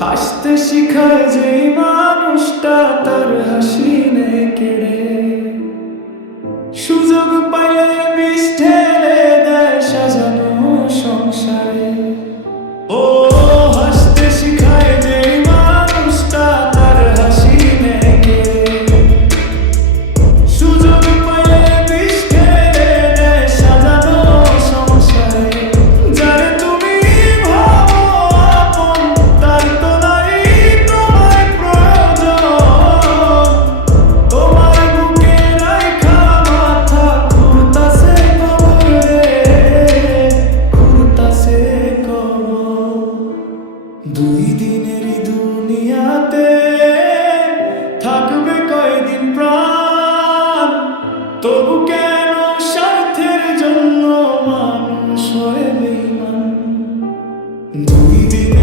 হাসতে শিখায় যেই মানুষটা তার হাসি নেয় কেড়ে, সুযোগ পাইলে বিষ ঢেলে দেয় সাজানো সংসারে। ও হাসতে শিখায় যেই মানুষটা তার হাসি নেয় কেড়ে, সুযোগ পাইলে বিষ ঢেলে দেয় সাজানো সংসারে। যারে তুমি ভাবো আপন তার তো নাই তোমায় প্রয়োজন, তোমার বুকে রাইখা মাথা ঘুরতাছে কবরে, ঘুরতাছে কবর। দুই দিনেরই দুনিয়াতে থাকবে কয়দিন প্রাণ, তবু কেন স্বার্থের জন্য মানুষ হয় বেঈমান। দুই দিন